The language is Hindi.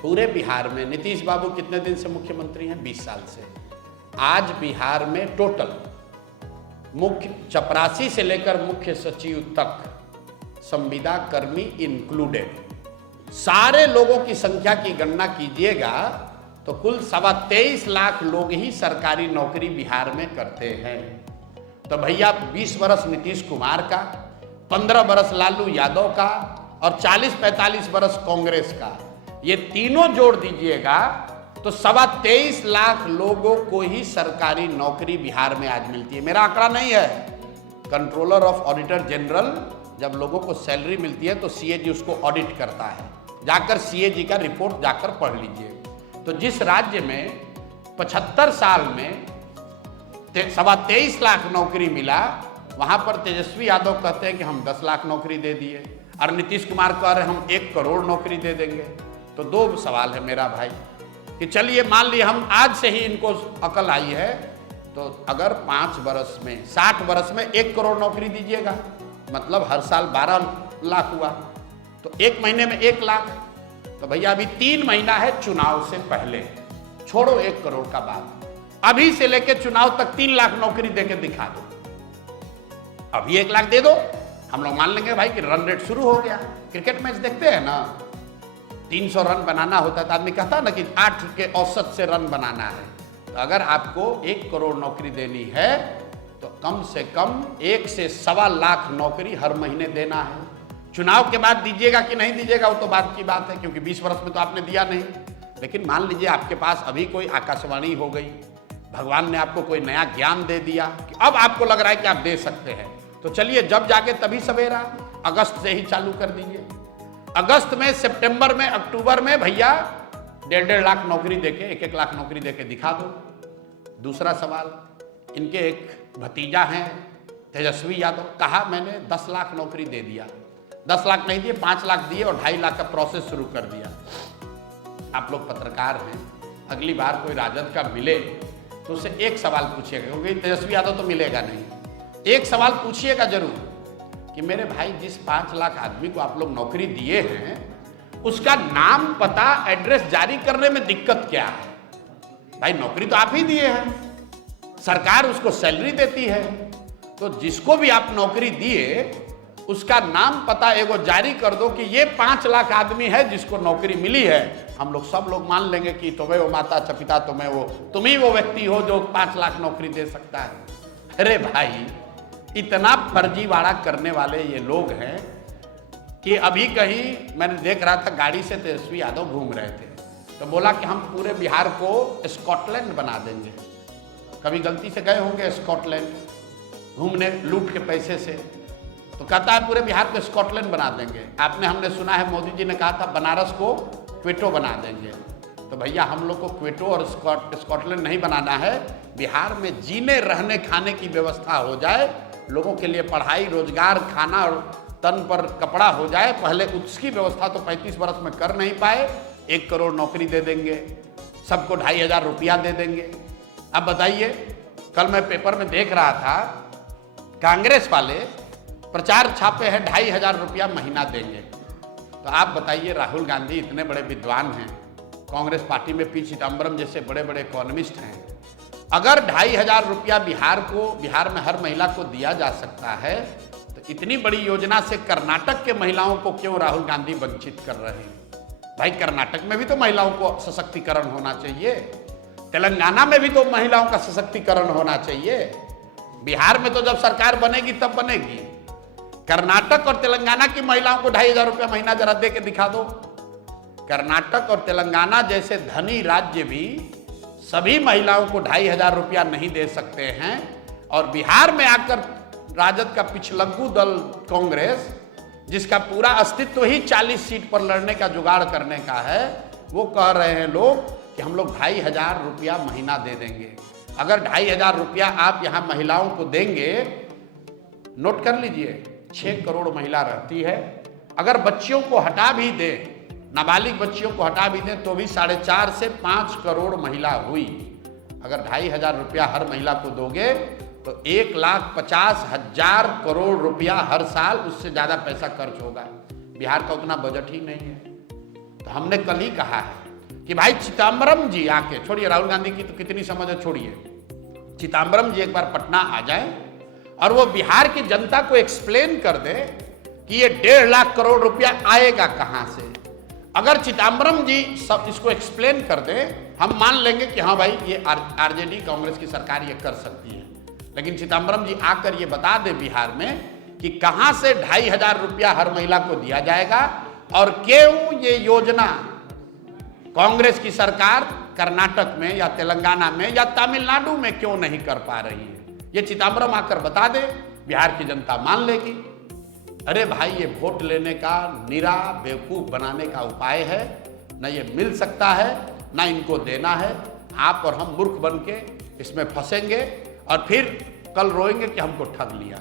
पूरे बिहार में नीतीश बाबू कितने दिन से मुख्यमंत्री हैं? 20 साल से। आज बिहार में टोटल मुख्य चपरासी से लेकर मुख्य सचिव तक, संविदा कर्मी इंक्लूडेड, सारे लोगों की संख्या की गणना कीजिएगा तो कुल 23.25 लाख लोग ही सरकारी नौकरी बिहार में करते हैं। तो भैया 20 बरस नीतीश कुमार का, 15 बरस लालू यादव का और 40-45 बरस कांग्रेस का, ये तीनों जोड़ दीजिएगा तो 23.25 लाख लोगों को ही सरकारी नौकरी बिहार में आज मिलती है। मेरा आंकड़ा नहीं है, कंट्रोलर ऑफ ऑडिटर जनरल जब लोगों को सैलरी मिलती है तो सीएजी उसको ऑडिट करता है, जाकर सीएजी का रिपोर्ट जाकर पढ़ लीजिए। तो जिस राज्य में 75 साल में 23.25 लाख नौकरी मिला, वहां पर तेजस्वी यादव कहते हैं कि हम 10 लाख नौकरी दे दिए और नीतीश कुमार कह रहे हैं हम 1 करोड़ नौकरी दे देंगे। तो दो सवाल है मेरा भाई कि चलिए मान लिए हम आज से ही इनको अकल आई है, तो अगर 5 बरस में 60 बरस में 1 करोड़ नौकरी दीजिएगा, मतलब हर साल 12 लाख हुआ, तो 1 महीने में 1 लाख। तो भैया अभी 3 महीना है चुनाव से पहले, छोड़ो 1 करोड़ का बात, अभी से लेके चुनाव तक 3 लाख नौकरी देके दिखा दो। अभी 1 लाख दे दो, हम लोग मान लेंगे भाई कि रन रेट शुरू हो गया। क्रिकेट मैच देखते हैं ना, 300 रन बनाना होता है तो आदमी कहता है ना कि 8 के औसत से रन बनाना है। तो अगर आपको 1 करोड़ नौकरी देनी है तो कम से कम 1 से 1.25 लाख नौकरी हर महीने देना है। चुनाव के बाद दीजिएगा कि नहीं दीजिएगा वो तो बात की बात है, क्योंकि 20 वर्ष में तो आपने दिया नहीं। लेकिन मान लीजिए आपके पास अभी कोई आकाशवाणी हो गई, भगवान ने आपको कोई नया ज्ञान दे दिया कि अब आपको लग रहा है कि आप दे सकते हैं, तो चलिए जब जाके तभी सवेरा, अगस्त से ही चालू कर दीजिए। अगस्त में, सितंबर में, अक्टूबर में भैया 1.5 लाख नौकरी देके, 1-1 लाख नौकरी देके दिखा दो। दूसरा सवाल, इनके एक भतीजा हैं तेजस्वी यादव, कहा मैंने 10 लाख नौकरी दे दिया। 10 लाख नहीं दिए, 5 लाख दिए और 2.5 लाख का प्रोसेस शुरू कर दिया। आप लोग पत्रकार हैं, अगली बार कोई राजद का मिले तो उसे एक सवाल पूछिएगा, क्योंकि तेजस्वी यादव तो मिलेगा नहीं, एक सवाल पूछिएगा जरूर कि मेरे भाई जिस 5 लाख आदमी को आप लोग नौकरी दिए हैं उसका नाम, पता, एड्रेस जारी करने में दिक्कत क्या है? भाई नौकरी तो आप ही दिए हैं, सरकार उसको सैलरी देती है, तो जिसको भी आप नौकरी दिए उसका नाम पता एगो जारी कर दो कि ये 5 लाख आदमी है जिसको नौकरी मिली है। हम लोग सब लोग मान लेंगे कि तुम्हें वो माता च पिता, तुम ही वो व्यक्ति हो जो 5 लाख नौकरी दे सकता है। अरे भाई इतना फर्जीवाड़ा करने वाले ये लोग हैं कि अभी कहीं मैंने देख रहा था, गाड़ी से तेजस्वी यादव घूम रहे थे तो बोला कि हम पूरे बिहार को स्कॉटलैंड बना देंगे। कभी गलती से गए होंगे स्कॉटलैंड घूमने लूट के पैसे से, तो कहता है पूरे बिहार को स्कॉटलैंड बना देंगे। हमने सुना है मोदी जी ने कहा था बनारस को क्वेटो बना देंगे। तो भैया हम लोग को क्वेटो और स्कॉटलैंड नहीं बनाना है, बिहार में जीने रहने खाने की व्यवस्था हो जाए, लोगों के लिए पढ़ाई, रोजगार, खाना और तन पर कपड़ा हो जाए। पहले उसकी व्यवस्था तो 35 वर्ष में कर नहीं पाए, 1 करोड़ नौकरी दे देंगे, सबको 2,500 रुपया दे देंगे। अब बताइए, कल मैं पेपर में देख रहा था कांग्रेस वाले प्रचार छापे हैं 2,500 रुपया महीना देंगे। तो आप बताइए, राहुल गांधी इतने बड़े विद्वान हैं, कांग्रेस पार्टी में पी चिदम्बरम जैसे बड़े बड़े इकोनॉमिस्ट हैं, अगर 2,500 रुपया बिहार में हर महिला को दिया जा सकता है तो इतनी बड़ी योजना से कर्नाटक के महिलाओं को क्यों राहुल गांधी वंचित कर रहे हैं? भाई कर्नाटक में भी तो महिलाओं को सशक्तिकरण होना चाहिए, तेलंगाना में भी तो महिलाओं का सशक्तिकरण होना चाहिए। बिहार में तो जब सरकार बनेगी तब बनेगी। कर्नाटक और तेलंगाना की महिलाओं को 2,500 रुपया महीना जरा दे के दिखा दो। कर्नाटक और तेलंगाना जैसे धनी राज्य भी सभी महिलाओं को 2,500 रुपया नहीं दे सकते हैं, और बिहार में आकर राजद का पिछलग्गू दल कांग्रेस, जिसका पूरा अस्तित्व ही 40 सीट पर लड़ने का जुगाड़ करने का है, वो कह रहे हैं लोग कि हम लोग 2,500 रुपया महीना दे देंगे। अगर 2,500 रुपया आप यहाँ महिलाओं को देंगे, नोट कर लीजिए, 6 करोड़ महिला रहती है। अगर बच्चियों को हटा भी दे, नाबालिग बच्चियों को हटा भी दें तो भी 4.5 से 5 करोड़ महिला हुई। अगर 2,500 रुपया हर महिला को दोगे तो 1,50,000 करोड़ रुपया हर साल, उससे ज़्यादा पैसा खर्च होगा। बिहार का उतना बजट ही नहीं है। तो हमने कल ही कहा है कि भाई चिदम्बरम जी आके, छोड़िए राहुल गांधी की तो कितनी समझ है, छोड़िए, चिदम्बरम जी एक बार पटना आ जाए और वो बिहार की जनता को एक्सप्लेन कर दे कि ये 1.5 लाख करोड़ रुपया आएगा कहां से। अगर चिदम्बरम जी सब इसको एक्सप्लेन कर दे, हम मान लेंगे कि हाँ भाई ये आरजेडी कांग्रेस की सरकार ये कर सकती है। लेकिन चिदम्बरम जी आकर ये बता दे बिहार में कि कहां से 2,500 रुपया हर महिला को दिया जाएगा और क्यों ये योजना कांग्रेस की सरकार कर्नाटक में या तेलंगाना में या तमिलनाडु में क्यों नहीं कर पा रही है। ये चिदम्बरम आकर बता दे, बिहार की जनता मान लेगी। अरे भाई, ये वोट लेने का निरा बेवकूफ बनाने का उपाय है, ना ये मिल सकता है ना इनको देना है। आप और हम मूर्ख बन के इसमें फंसेंगे और फिर कल रोएंगे कि हमको ठग लिया।